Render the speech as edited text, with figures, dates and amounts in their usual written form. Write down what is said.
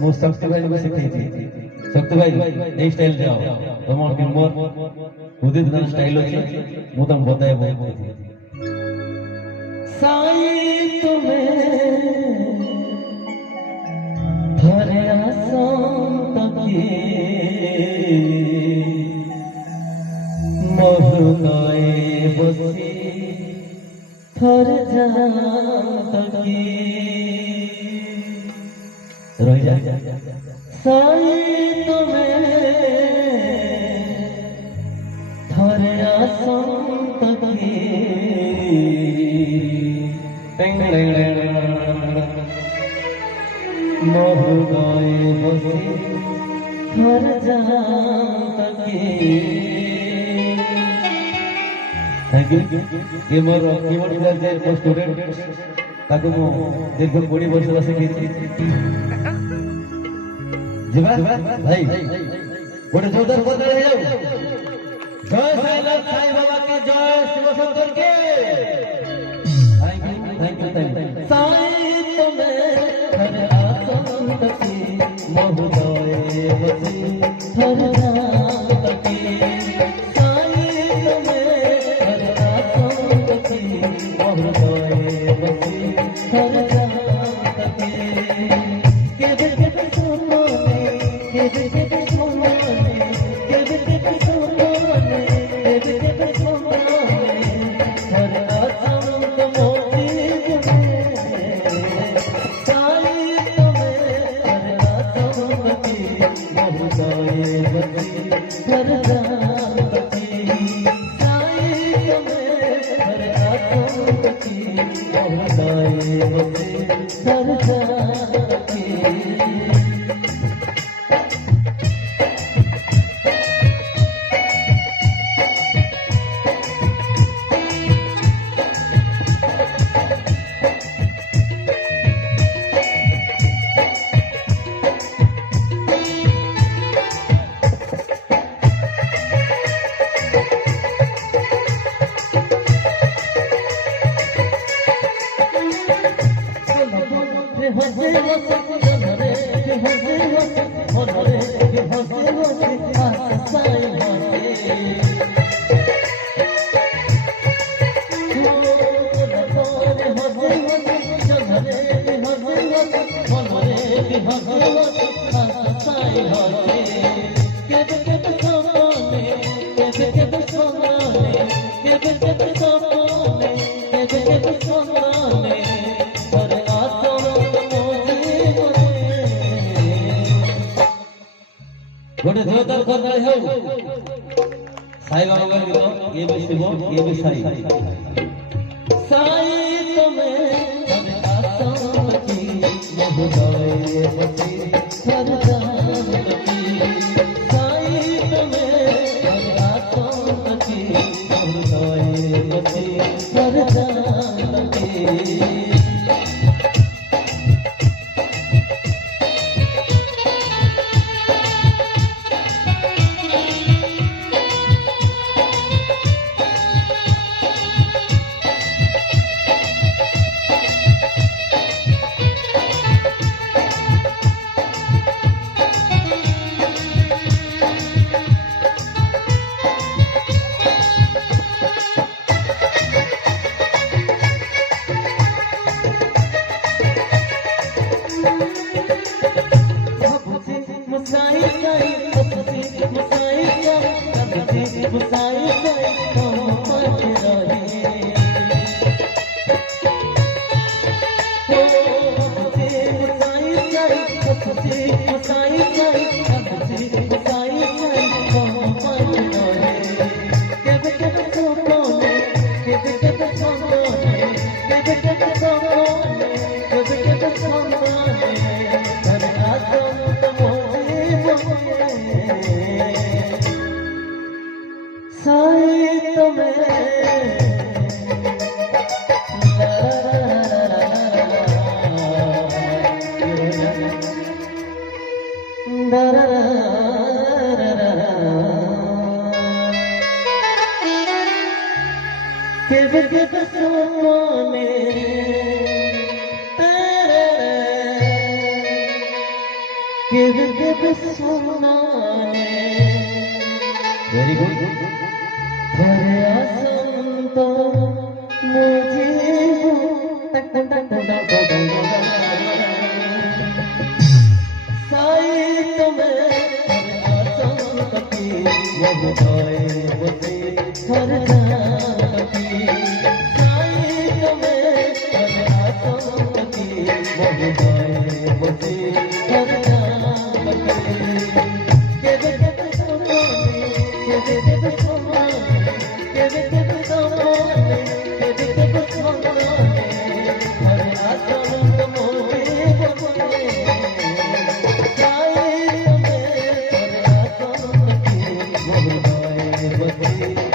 मो शक्ति भाई को सिखाई शक्ति भाई ए स्टाइल जाओ तुम मोर उदित ना स्टाइल अछि मु तुम बताए बहुत साई तुम्हें धरे आसम तकी मोहनाए बसी थर जान तकी रह जा साई तुम्हें थरे आसम तकी मोह गाए बसी थर जान तकी। Thank you. ये मोर कीबोर्ड प्लेयर जे स्टूडेंट ताको मो दीर्घ 20 वर्ष शिखी जीवा भाई गोटे जोरदार बोल रहे जाओ जय साईनाथ साईं बाबा की जय शिव शंकर के। थैंक यू साई तुम्हें हर आसम तकी मोह गाए बसी थर जान तकी साई तुम्हें हर आसम तकी मोह गाए बसी थर जान तकी। गोटे जोरदार कर रहे हो साई बाबा का ये भी शिव ये भी साई साई तुम्हें हर आसम की मोह गाए बसी थर जान तकी साई तुम्हें हर आसम की मोह गाए बसी थर जान तकी। के सोने के सोने वेरी गुड तेरे आसन तो मुझे साई तुम्हें आसन तकी वह भाई बसे हर जाती साई तुम्हें आसन तकी वह भाई बसे हर Thank you.